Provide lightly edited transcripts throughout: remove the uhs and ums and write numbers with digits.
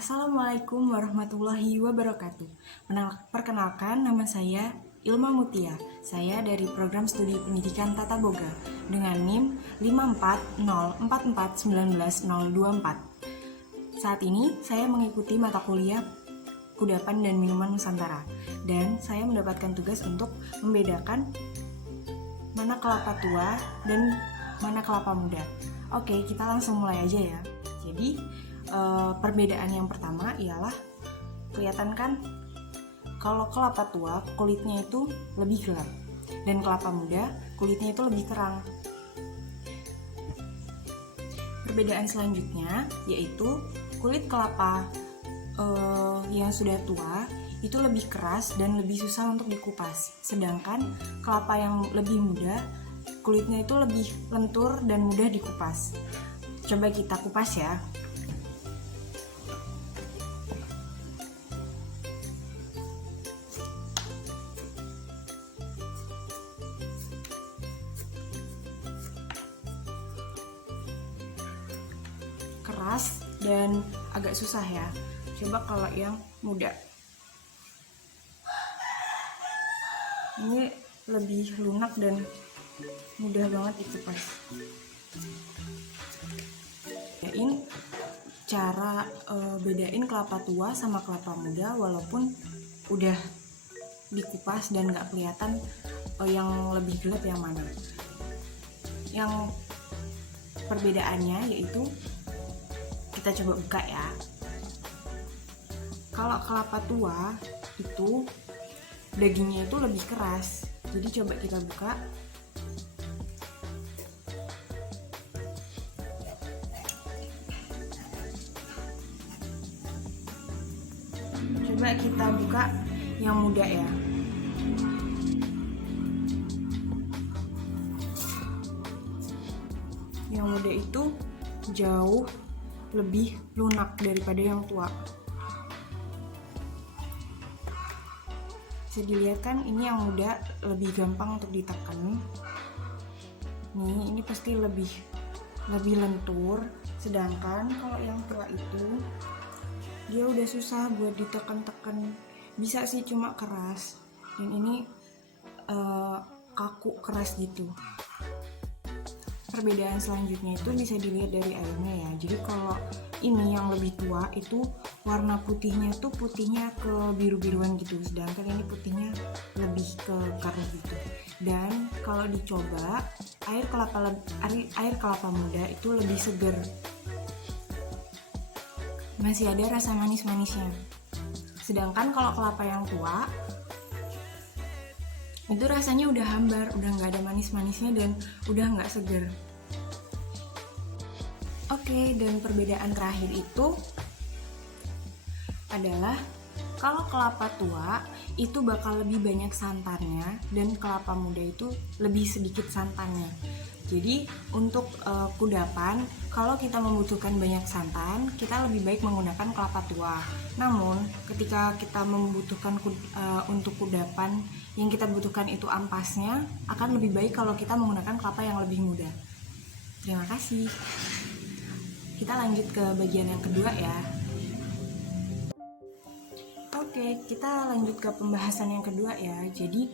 Assalamualaikum warahmatullahi wabarakatuh. Perkenalkan, nama saya Ilma Mutia. Saya dari Program Studi Pendidikan Tata Boga dengan NIM 540441924. Saat ini saya mengikuti mata kuliah Kudapan dan Minuman Nusantara, dan saya mendapatkan tugas untuk membedakan mana kelapa tua dan mana kelapa muda. Oke, kita langsung mulai aja ya. Jadi perbedaan yang pertama ialah, kelihatan kan kalau kelapa tua kulitnya itu lebih gelap dan kelapa muda kulitnya itu lebih terang. Perbedaan selanjutnya yaitu kulit kelapa yang sudah tua itu lebih keras dan lebih susah untuk dikupas, sedangkan kelapa yang lebih muda kulitnya itu lebih lentur dan mudah dikupas. Coba kita kupas ya. Keras dan agak susah ya. Coba kalau yang muda, ini lebih lunak dan mudah banget dikupas. Cara bedain kelapa tua sama kelapa muda walaupun udah dikupas dan gak kelihatan yang lebih gelap yang mana. Yang perbedaannya yaitu, kita coba buka ya. Kalau kelapa tua itu dagingnya itu lebih keras, jadi coba kita buka. Coba kita buka yang muda ya. Yang muda itu jauh lebih lunak daripada yang tua. Bisa dilihat kan, ini yang muda lebih gampang untuk ditekan. Nih, ini pasti lebih lentur. Sedangkan kalau yang tua itu dia udah susah buat ditekan-tekan. Bisa sih cuma keras, dan ini kaku keras gitu. Perbedaan selanjutnya itu bisa dilihat dari airnya ya. Jadi kalau ini yang lebih tua itu warna putihnya ke biru-biruan gitu, sedangkan ini putihnya lebih ke keruh gitu. Dan kalau dicoba, air kelapa muda itu lebih seger, masih ada rasa manis-manisnya. Sedangkan kalau kelapa yang tua itu rasanya udah hambar, udah nggak ada manis-manisnya dan udah nggak seger. Oke, dan perbedaan terakhir itu adalah kalau kelapa tua itu bakal lebih banyak santannya dan kelapa muda itu lebih sedikit santannya. Jadi untuk kudapan, kalau kita membutuhkan banyak santan, kita lebih baik menggunakan kelapa tua. Namun ketika kita membutuhkan untuk kudapan yang kita butuhkan itu ampasnya, akan lebih baik kalau kita menggunakan kelapa yang lebih muda. Terima kasih. Kita lanjut ke bagian yang kedua ya. Oke, kita lanjut ke pembahasan yang kedua ya. Jadi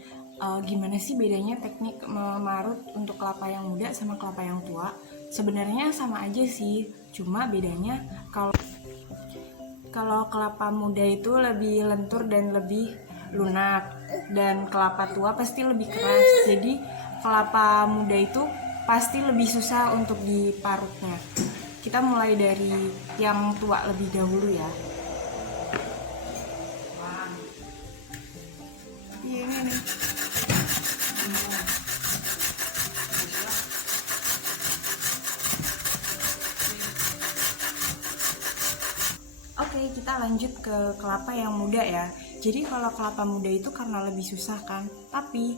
gimana sih bedanya teknik memarut untuk kelapa yang muda sama kelapa yang tua? Sebenarnya sama aja sih, cuma bedanya kalau kelapa muda itu lebih lentur dan lebih lunak, dan kelapa tua pasti lebih keras. Jadi kelapa muda itu pasti lebih susah untuk diparutnya. Kita mulai dari yang tua lebih dahulu ya. Ini nih. Oke, kita lanjut ke kelapa yang muda ya. Jadi kalau kelapa muda itu karena lebih susah kan, tapi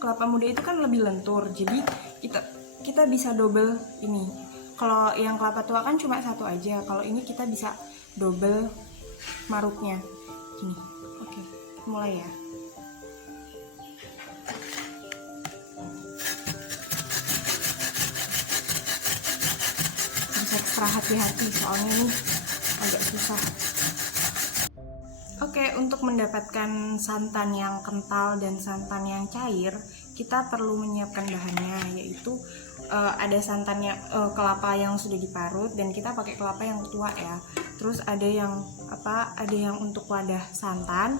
kelapa muda itu kan lebih lentur. Jadi kita bisa double ini. Kalau yang kelapa tua kan cuma satu aja. Kalau ini kita bisa double marutnya. Gini. Oke, mulai ya. Harus ekstra hati-hati soalnya nih agak susah. Oke, untuk mendapatkan santan yang kental dan santan yang cair, kita perlu menyiapkan bahannya, yaitu ada santannya, kelapa yang sudah diparut, dan kita pakai kelapa yang tua ya. Terus ada yang untuk wadah santan,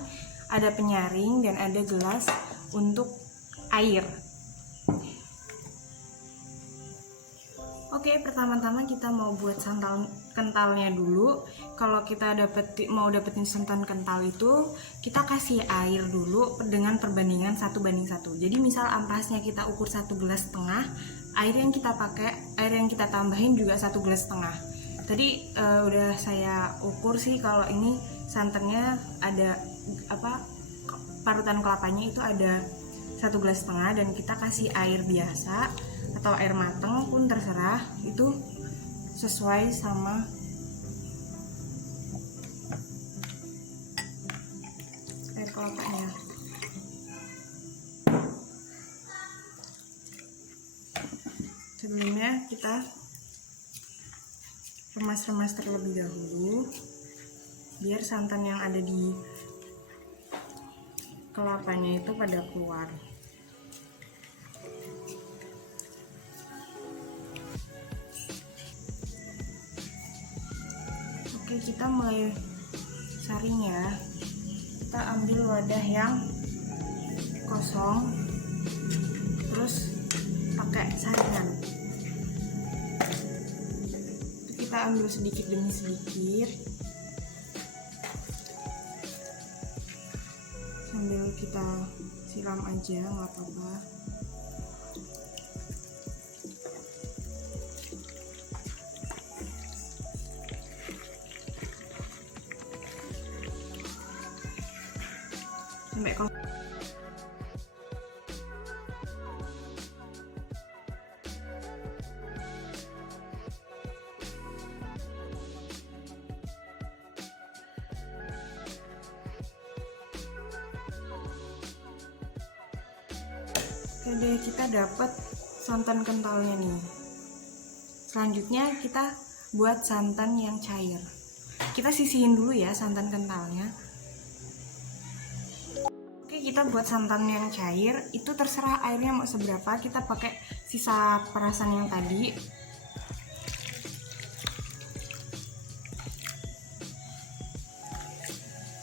ada penyaring, dan ada gelas untuk air. Oke, pertama-tama kita mau buat santan kentalnya dulu. Kalau kita mau dapetin santan kental itu, kita kasih air dulu dengan perbandingan 1:1. Jadi misal ampasnya kita ukur 1,5 gelas, air yang kita tambahin juga 1,5 gelas. Tadi udah saya ukur sih, kalau ini santannya ada parutan kelapanya itu ada 1,5 gelas, dan kita kasih air biasa atau air mateng pun terserah, itu sesuai sama air kelapanya. Sebelumnya kita remas-remas terlebih dahulu biar santan yang ada di kelapanya itu pada keluar. Oke, kita mulai saring ya. Kita ambil wadah yang kosong, terus pakai saringan. Kita ambil sedikit demi sedikit sambil kita siram aja, nggak apa-apa. Sampai Oke deh, kita dapat santan kentalnya nih. Selanjutnya kita buat santan yang cair. Kita sisihin dulu ya santan kentalnya. Oke, kita buat santan yang cair, itu terserah airnya mau seberapa, kita pakai sisa perasan yang tadi.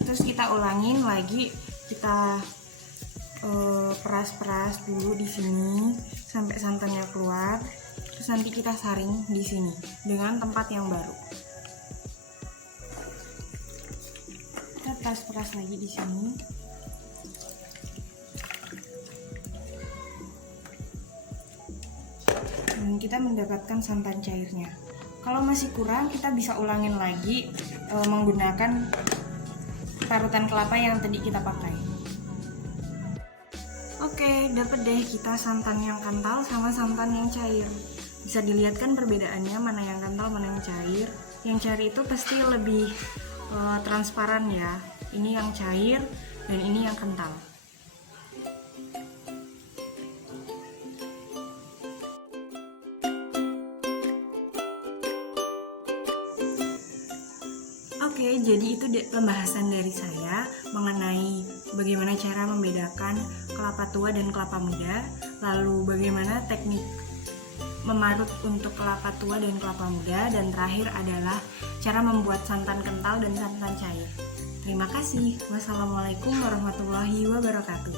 Terus kita ulangin lagi, kita peras-peras dulu di sini sampai santannya keluar. Terus nanti kita saring di sini dengan tempat yang baru. Kita peras-peras lagi di sini. Dan kita mendapatkan santan cairnya. Kalau masih kurang, kita bisa ulangin lagi menggunakan parutan kelapa yang tadi kita pakai. Oke, dapat deh kita santan yang kental sama santan yang cair. Bisa dilihat kan perbedaannya, mana yang kental, mana yang cair. Yang cair itu pasti lebih transparan ya. Ini yang cair dan ini yang kental. Oke, jadi itu pembahasan dari saya mengenai bagaimana cara membedakan kelapa tua dan kelapa muda, lalu bagaimana teknik memarut untuk kelapa tua dan kelapa muda, dan terakhir adalah cara membuat santan kental dan santan cair. Terima kasih. Wassalamualaikum warahmatullahi wabarakatuh.